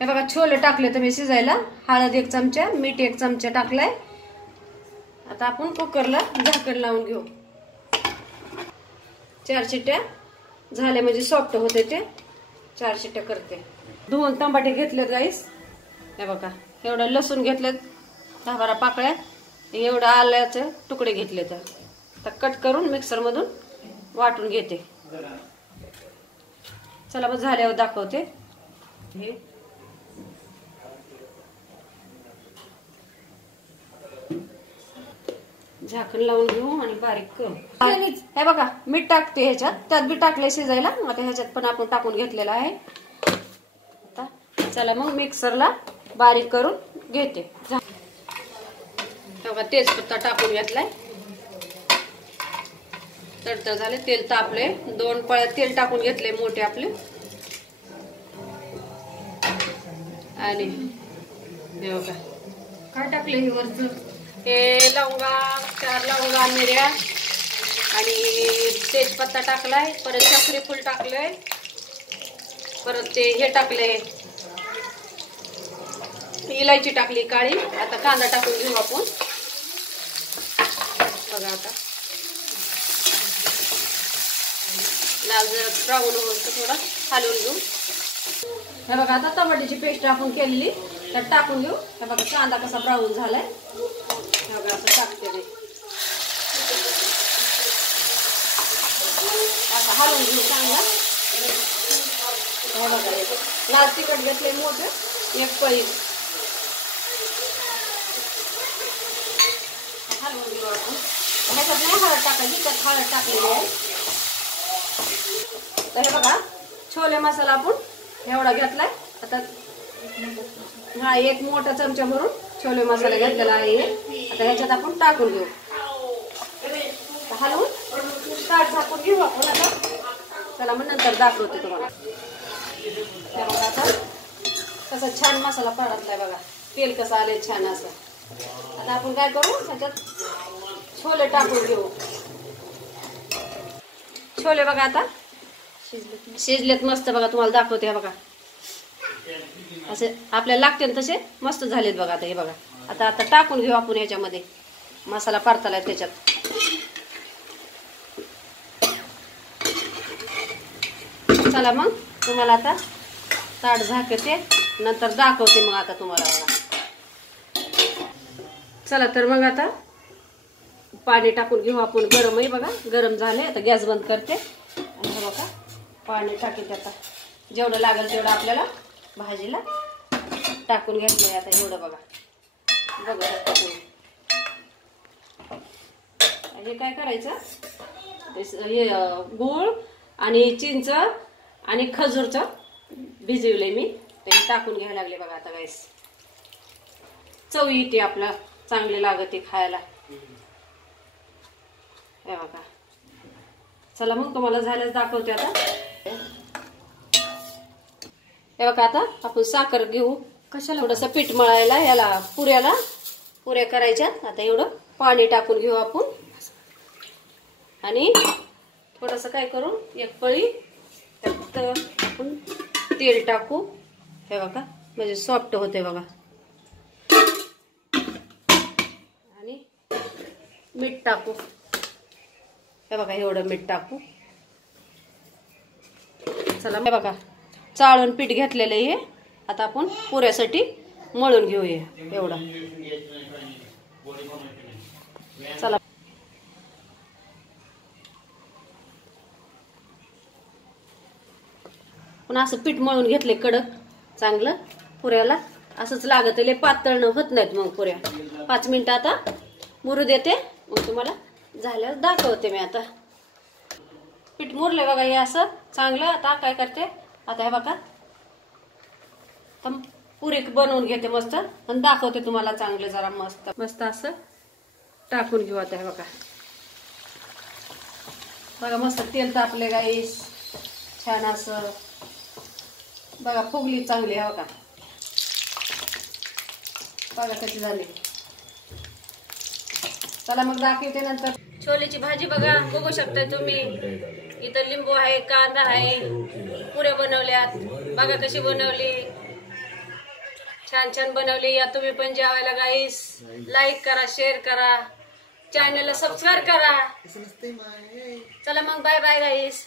हे बघा छोले टाकले तुम्ही शिजायला, हळद 1 चमचा, मीठ 1 चमचा टाकलाय। आता आपण कुकरला झाकण लावून घेऊ। 4 शिट्ट्या झाल्या म्हणजे सॉफ्ट होते ते। 4 शिट्ट्या करते। 2 टमाटे घेतलेत गाईस, हे बघा एवढं लसूण घेतलेत 10-12 पाकळ्या, एवढं आल्याचे तुकडे घेतलेत। आता कट करून मिक्सर मधून वाटून घेते। चला बस झाल्यावर दाखवते। हे झाकण लावून घेऊ आणि बारीक करू। हे बघा मीठ टाकते ह्याच्यात, त्यात बी टाकले शिजायला। आता ह्याच्यात पण आपण टाकून घेतलेला आहे। आता चला मग मिक्सरला बारीक करून घेते। बघा तेजपत्ता टाकून घेतलाय, तडतड झाले, तेल तापले। 2 पळ्या तेल टाकून घेतले मोठे आपले। आणि हे बघा काय टाकले हे वरचं, हे लवंगा 4 लवंगा मिऱ्या आणि तेजपत्ता टाकलाय, परत चक्री फूल टाकलंय, परत ते हे टाकले इलायची टाकली काळी। आता कांदा टाकून घेऊ आपण। बघा आता लाल जरा ब्राऊन होतं, थोडा हलवून घेऊ। हे बघा आता टमाट्याची पेस्ट आपण केलेली त्यात टाकून घेऊ। हे बघा कांदा कसा ब्राऊन झालाय, हे बघा असं टाकते मी। आता हलवून घेऊ कांदा। हे बघा लाल तिखट घेतले मोठे 1 पळी, हलवून घेऊ आपण। ह्याच्यात नाही हळद टाकायची, त्यात हळद टाकलेली आहे। तर हे बघा छोले मसाला आपण एवढा घेतलाय। आता हा 1 मोठा चमचा भरून छोले मसाला घेतलेला आहे। आता ह्याच्यात आपण टाकून घेऊ, हलवून ताट झाकून घेऊ आपण आता। चला मग नंतर दाखवते तुम्हाला। हे बघा आता कसा छान मसाला परतलाय, बघा तेल कसं आलंय छान असं। आता आपण काय करू, ह्याच्यात छोले टाकून घेऊ। छोले बघा आता शिजलेत मस्त, बघा तुम्हाला दाखवते। बघा असे आपल्याला लागते तसे मस्त झालेत बघा। आता हे बघा आता टाकून घेऊ आपण ह्याच्यामध्ये, मसाला परतालाय त्याच्यात। चला मग तुम्हाला आता ताट झाकते, नंतर दाखवते मग आता तुम्हाला। बघा चला तर मग आता पाणी टाकून घेऊ आपण। गरम आहे बघा, गरम झाले। आता गॅस बंद करते आणि हे बघा पाणी टाकते। आता जेवढं लागेल तेवढं आपल्याला भाजीला टाकून घेतलंय। आता एवढं बघा हे काय करायचं, हे गूळ आणि चिंच आणि खजूरचं भिजवले मी, ते टाकून घ्यायला लागले बघा। आता गाईस चव येते आपला, चांगले लागते खायला। हे बघा चला मग तुम्हाला झाल्यास दाखवते आता। हे बघा आता आपण साखर घेऊ, कशाला थोडंसं पीठ मळायला, याला पुऱ्या करायच्या। आता एवढं पाणी टाकून घेऊ आपण आणि थोडंसं काय करू 1 पळी त्यात आपण तेल टाकू। हे बघा म्हणजे सॉफ्ट होते बघा। आणि मीठ टाकू, हे बघा एवढं मीठ टाकू। चला हे बघा चाळून पीठ घेतलेलं आहे। आता आपण पुऱ्यासाठी मळून घेऊया एवढं। चला पण असं पीठ मळून घेतले कडक चांगलं पुऱ्याला। असंच लागत, लय पातळ होत नाहीत मग पुऱ्या। 5 मिनिटं आता मुरू देते, मग तुम्हाला झाल्यावर दाखवते मी। आता पीठ मुरले बघा हे असं चांगलं। आता काय करते, आता हे बघा पुरी बनवून घेते मस्त आणि दाखवते तुम्हाला चांगलं। जरा मस्त असं टाकून घेऊ। आता हे बघा मस्त तेल तापले गाईस छान असं, बघा फुगली चांगली। हो का बघा कशी झाली। चला मग दाखवते नंतर। छोलेची भाजी बघा, बघू शकता तुम्ही। इथं लिंबू आहे, कांदा आहे, पुऱ्या बनवल्यात बघा कशी बनवली। छान छान बनवली. या तुम्ही पण जेवायला गाईस. लाईक करा, शेअर करा, चॅनलला सबस्क्राईब करा. चला मग बाय बाय गाईस.